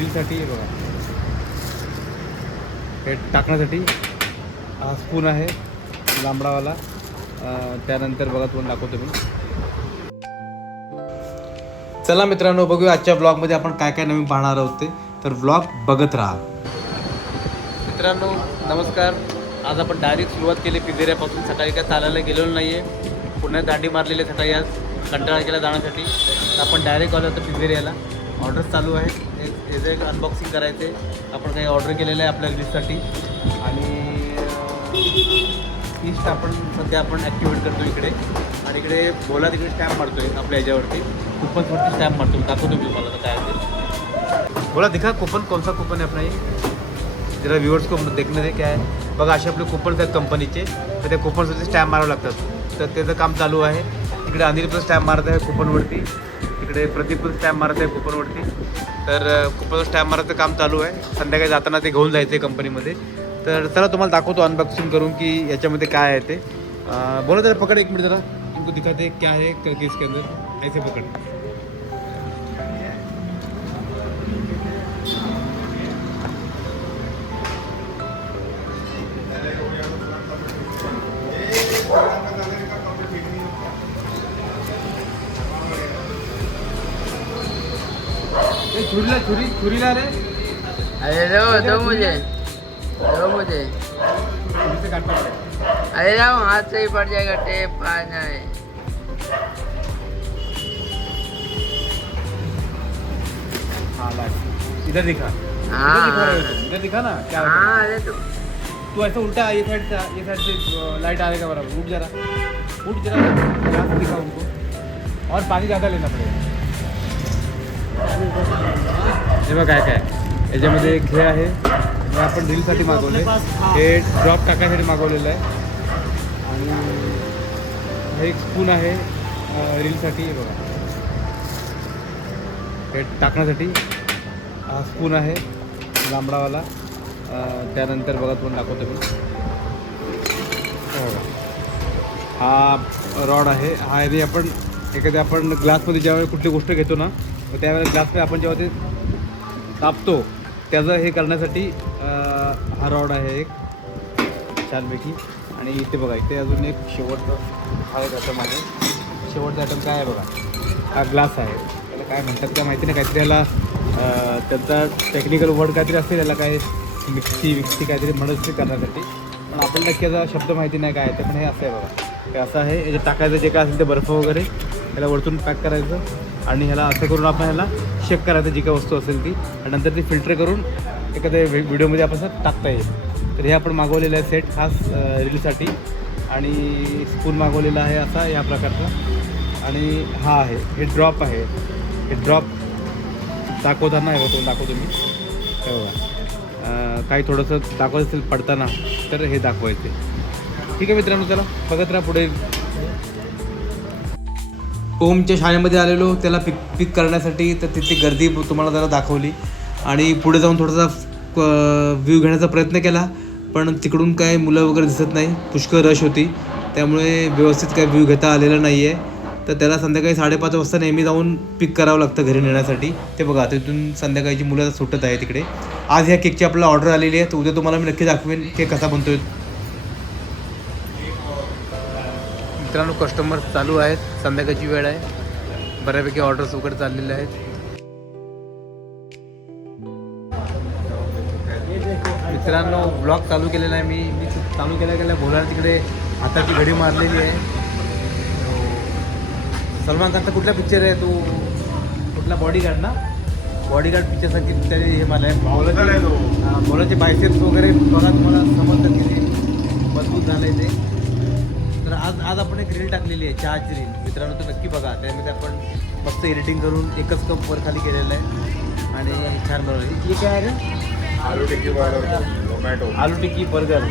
रीलसाठी हे बघा, हे टाकण्यासाठी हा स्पून आहे लांबडावाला. त्यानंतर बघा तुम्हाला दाखवतो मी. चला मित्रांनो, बघूया आजच्या ब्लॉगमध्ये आपण काय काय नवीन पाहणार आहोत ते. तर ब्लॉग बघत राहा. मित्रांनो नमस्कार. आज आपण डायरेक्ट सुरुवात केली पिझेरियापासून. सकाळी काय चालायला गेलेलो नाही आहे, पुण्यात दांडी मारलेली आहे सकाळी. आज कंटाळा केला जाण्यासाठी, तर आपण डायरेक्ट आलो होतो पिझेरियाला. ऑर्डर्स चालू आहेत, याचं एक अनबॉक्सिंग करायचं आहे. आपण काही ऑर्डर केलेलं आहे आपल्या लिस्टसाठी. आणि लिस्ट आपण सध्या ॲक्टिवेट करतो इकडे. आणि इकडे बोला तिकडे स्टॅम्प मारतो आहे आपल्या ह्याच्यावरती, कूपन्सवरती स्टॅम्प मारतो. दाखवतो मी तुम्हाला तर काय ते. बोला दिखा कूपन, कौन सा कूपन है अपना ये, जरा व्ह्यूअर्स को देखणे दे क्या आहे. बघा असे आपले कूपन्स आहेत कंपनीचे, तर त्या कूपन्सवरती स्टॅम्प मारावं लागतात. तर त्याचं काम चालू आहे. तिकडे अनिल पण स्टॅम्प मारत आहे कूपनवरती, तिकडे प्रदीप पण स्टॅम्प मारत आहे कूपनवरती. तर कूपनवर स्टॅम्प मारायचं काम चालू आहे. संध्याकाळी जाताना ते घेऊन जायचं आहे कंपनीमध्ये. तर चला तुम्हाला दाखवतो अनबॉक्सिंग करून की याच्यामध्ये काय आहे ते. बोला जरा, पकड एक मिनट जरा, तुमको दिखाते क्या है इसके अंदर. ऐसे पकड़. छुरी ला रे. अरे दो मुझे अरे जाओ, हाथ से ही पड़ जाएगा, टेप पाना है. हाँ बस इधर दिखा. हाँ इधर दिखा ना क्या. हाँ. अरे तू ऐसा उल्टा ये साइड से लाइट आएगा बराबर. उठ जरा, उठ जरा, यहाँ से दिखा उनको. और पानी ज़्यादा लेना पड़ेगा. हे बघा काय काय याच्यामध्ये एक हे आहे, हे आपण रीलसाठी मागवले. हे ड्रॉप टाकायसाठी मागवलेलं आहे. आणि हे एक स्पून आहे रीलसाठी. हे बघा, हे टाकण्यासाठी हा स्पून आहे लांबडावाला. त्यानंतर बघा तुम्हाला दाखवतो मी. हा रॉड आहे. हा याने आपण एखाद्या आपण ग्लासमध्ये ज्यावेळेस कुठली गोष्ट घेतो ना, तर त्यावेळेस ग्लासमध्ये आपण जेव्हा ते तापतो त्याचं हे करण्यासाठी हा रॉड आहे एक छानपैकी. आणि इथे बघा, इथे अजून एक शेवटचा हा एक आयटम आहे. शेवटचा आयटम काय आहे बघा, हा ग्लास आहे. त्याला काय म्हणतात काय माहिती नाही, काहीतरी याला त्यांचा टेक्निकल वर्ड काहीतरी असते त्याला, काय मिक्सी काहीतरी म्हणत करण्यासाठी. पण आपल्याला नक्की याचा शब्द माहिती नाही काय आहे ते. पण हे असं आहे बघा, हे असं आहे. याचे टाकायचं जे काय असेल ते बर्फ वगैरे त्याला वरतून पॅक करायचं. आणि ह्याला असं करून आपण ह्याला शेक करायचं जी काय वस्तू असेल ती. आणि नंतर ती फिल्टर करून एखाद्या व्हिडिओमध्ये आपण असं टाकता येईल. तर हे आपण मागवलेलं आहे सेट खास रीलसाठी. आणि स्पून मागवलेला आहे असा या प्रकारचा. आणि हा आहे, हे ड्रॉप आहे. हे ड्रॉप दाखवताना हे तो दाखवतो मी. हे बघा, काही थोडंसं दाखवत असेल पडताना तर हे दाखवायचे. ठीक आहे मित्रांनो, चला बघत राहा पुढे. ओमच्या शाळेमध्ये आलेलो त्याला पिक करण्यासाठी, तर तिथे गर्दी तुम्हाला जरा दाखवली. आणि पुढे जाऊन थोडासा व्ह्यू घेण्याचा प्रयत्न केला, पण तिकडून काय मुलं वगैरे दिसत नाही, पुष्कळ रश होती, त्यामुळे व्यवस्थित काय व्ह्यू घेता आलेला नाही आहे. तर त्याला संध्याकाळी 5:30 वाजता नेहमी जाऊन पिक करावं लागतं घरी नेण्यासाठी. ते बघा, तिथून संध्याकाळची मुलं सुटत आहे तिकडे. आज ह्या केकची आपल्याला ऑर्डर आलेली आहे, तर उद्या तुम्हाला मी नक्की दाखवेन केक कसा बनतोय. मित्रांनो कस्टमर चालू आहेत, संध्याकाळची वेळ आहे, बऱ्यापैकी ऑर्डर्स वगैरे चाललेले आहेत. मित्रांनो ब्लॉग चालू केलेला आहे मी चालू केल्या भोला तिकडे हाताची घडी मारलेली आहे. सलमान खानचा कुठला पिक्चर आहे तो, कुठला बॉडीगार्ड ना, बॉडीगार्ड पिक्चरसाठी त्याने हे मला आहे भोलाचे बायसेप्स वगैरे बघा, तुम्हाला समजतं किती मजबूत झालं आहे ते. तर आज आपण एक रील टाकलेली आहे, चहाची रील. मित्रांनो तर नक्की बघा, त्यामध्ये आपण मस्त एडिटिंग करून एकच कप वर खाली केलेलं आहे आणि छान बनवलं. हे काय आहे रे, आलू टिक्की बर्गर, टोमॅटो आलू टिक्की बर्गर.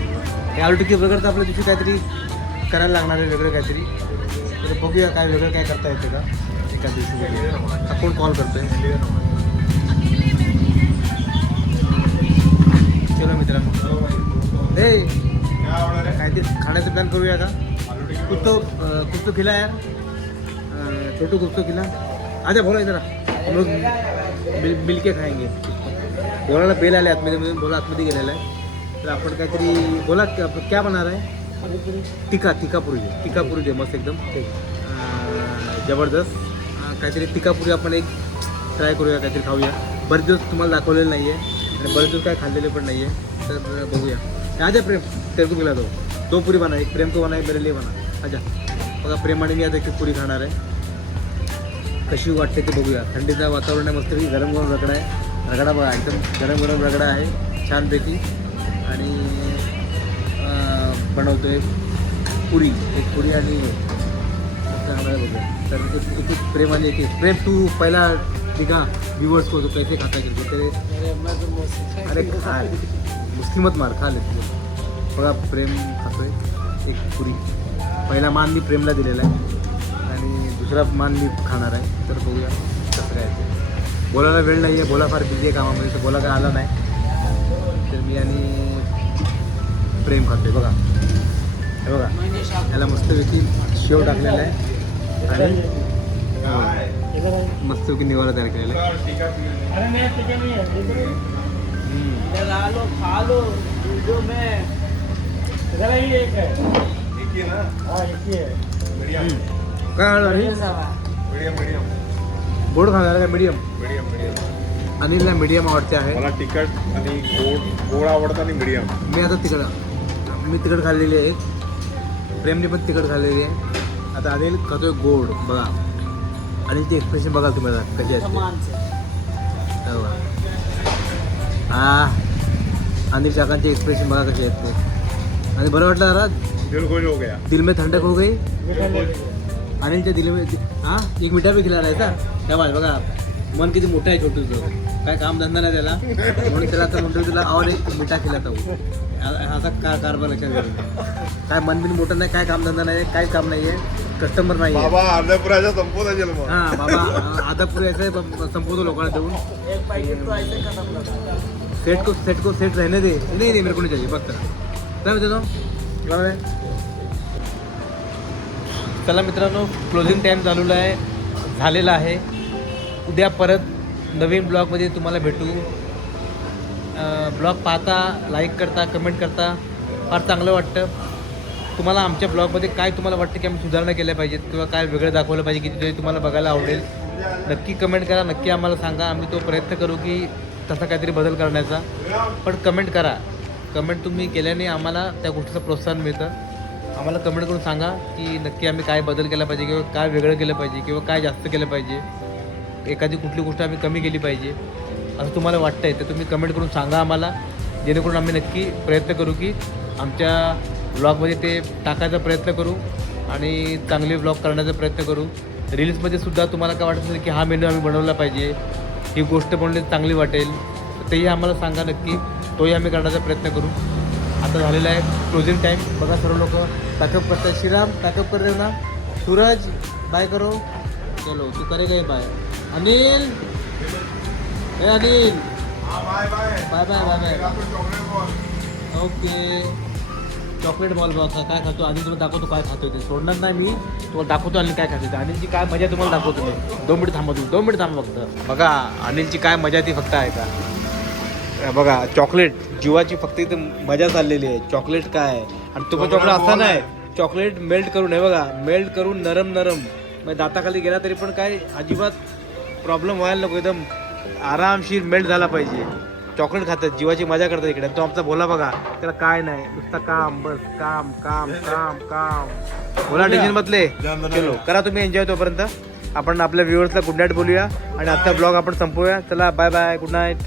हे आलू टिक्की बर्गर तर आपल्या दिवशी काहीतरी करायला लागणार आहे, वेगळं काहीतरी. तर बघूया काय वेगळं काय करता येतं का एका दिवशी. कोण कॉल करतोय. चलो मित्रांनो, हे काहीतरी खाण्याचा प्लॅन करूया का. कुछ तो खिला यार, छोटू कुछ तो खिला. आजा बोला इधर, हम लोग मिल के खाएंगे. बोलायला बेल आले आतमध्ये म्हणून बोला आतमध्ये गेलेला आहे. तर आपण काहीतरी बोला क्या बनणार आहे. तिकापुरी दे मस्त एकदम जबरदस्त. काहीतरी तिकापुरी आपण एक ट्राय करूया, काहीतरी खाऊया. बरेच दिवस तुम्हाला दाखवलेलं नाही आहे आणि बरेच दिवस काय खाल्लेले पण नाही आहे. तर बघूया. आजा प्रेम तेरे को मिला दो पुरी बना, एक प्रेम को बना, एक मेरे लिए बना. आजा. बघा प्रेम आणि मी आता एक पुरी खाणार आहे. कशी वाटते ते बघूया. थंडीचं वातावरण आहे, मस्त गरम गरम रगडा आहे. रगडा बघा एकदम गरम गरम रगडा आहे छानपैकी. आणि बनवतोय पुरी, एक पुरी आणि चांगला बघूया. तर एक प्रेम आणि एक प्रेम तू पहिला ठीक आहे व्ह्यूअर्स को तो कैसे खाता करतो तेरे. अरे खाय मुस्की मत मार, खा ले. बघा प्रेम खातोय एक पुरी. पहिला मान मी प्रेमला दिलेला आहे आणि दुसरा मान मी खाणार आहे. तर बघूया कसं काय ते. बोलायला वेळ नाही आहे, बोला फार बिझी आहे कामामध्ये, तर बोला काय आला नाही. तर मी आणि प्रेम खातोय. बघा हे बघा याला मस्तपैकी शेव टाकलेला आहे आणि मस्तपैकी निवारा तयार केलेला आहे. काय मीडियम गोड खाणार आहे का मीडियम. अनिलला मीडियम आवडते आहे. मला तिखट आणि गोड आवडतं आणि मीडियम. मी आता मी तिखट खाल्लेली आहे. प्रेमने पण तिखट खाल्लेली आहे. आता अनिल खातोय गोड. बघा अनिलची एक्सप्रेशन बघा तुम्ही आता कशी असते. बघा अनिल काकांची एक्सप्रेशन बघा कशी असते. आणि बरं वाटलं जरा, दिल खुश हो गया. दिल में ठंडक हो गई. अनिलच्या दिल में एक मिठा भी खिला राहायचा. तेव्हा बघा मन किती मोठं आहे छोटूचं. काय काम धंदा नाही त्याला म्हणून त्याला आता म्हणतो तुला और एक मिठा खिलाता हूँ. असा कारभार लक्षात करून. काय मन बिन मोठं नाही, काय काम धंदा नाही, काय काम नाही आहे, कस्टमर नाही आहे. बाबा अर्ध्यापुराच्या संपवता येईल मग. हां बाबा आता पुरे असं संपवतो लोकांना देऊन. सेट को सेट रहने दे. नाही मेरे को नहीं चाहिए बस. काय म्हणतो चला मित्रांनो, क्लोजिंग टाईम झालेला आहे. उद्या परत नवीन ब्लॉगमध्ये तुम्हाला भेटू. ब्लॉग पाहता, लाईक करता, कमेंट करता, फार चांगलं वाटतं. तुम्हाला आमच्या ब्लॉगमध्ये काय तुम्हाला वाटतं की आम्ही सुधारणा केल्या पाहिजेत किंवा काय वेगळं दाखवलं पाहिजे की ते तुम्हाला बघायला आवडेल. नक्की कमेंट करा, नक्की आम्हाला सांगा. आम्ही तो प्रयत्न करू की तसा काहीतरी बदल करण्याचा. पण कमेंट करा. कमेंट तुम्ही केल्याने आम्हाला त्या गोष्टीचं प्रोत्साहन मिळतं. आम्हाला कमेंट करून सांगा की नक्की आम्ही काय बदल केला पाहिजे किंवा काय वेगळं केलं पाहिजे किंवा काय जास्त केलं पाहिजे. एखादी कुठली गोष्ट आम्ही कमी केली पाहिजे असं तुम्हाला वाटतं आहे. तर तुम्ही कमेंट करून सांगा आम्हाला, जेणेकरून आम्ही नक्की प्रयत्न करू की आमच्या ब्लॉगमध्ये ते टाकायचा प्रयत्न करू आणि चांगले ब्लॉग करण्याचा प्रयत्न करू. रील्समध्ये सुद्धा तुम्हाला काय वाटत असेल की हा मेनू आम्ही बनवला पाहिजे, ही गोष्ट बनवली चांगली वाटेल, तर तेही आम्हाला सांगा नक्की. तोही आम्ही करण्याचा प्रयत्न करू. आता झालेला आहे क्लोजिंग टाईम. बघा सर्व लोक पॅकअप करतात. श्रीराम पॅकअप कर रहे हो ना. सूरज बाय करो. चलो तू करेगा ये बाय. अनिल हे Anil bye bye bye bye. Okay chocolate ball बघा काय खातो. अनिल तुला दाखवतो काय खातो ते. सोडणार नाही मी, तुम्हाला दाखवतो अनिल काय खातो ते. अनिलची काय मजा तुम्हाला दाखवतो मी. 2 मिनिट थांबा, 2 मिनिट थांबा फक्त. बघा अनिलची काय मजा ती फक्त आहे का. बघा चॉकलेट जीवाची फक्त इथं मजा चाललेली आहे. चॉकलेट काय आणि तो पण चॉकलेट असा नाही, चॉकलेट मेल्ट करून आहे बघा, मेल्ट करून नरम म्हणजे दाताखाली गेला तरी पण काय अजिबात प्रॉब्लेम व्हायला नको. एकदम आरामशीर मेल्ट झाला पाहिजे. चॉकलेट खातात, जीवाची मजा करतात इकडे. तो आमचा बोला बघा, त्याला काय नाही, नुसतं काम, बस काम काम काम काम. बोला टेन्शन मधले चलो करा तुम्ही एन्जॉय. तोपर्यंत आपण आपल्या व्ह्युअर्सला गुड नाईट बोलूया आणि आजचा ब्लॉग आपण संपवूया. चला बाय बाय, गुड नाईट.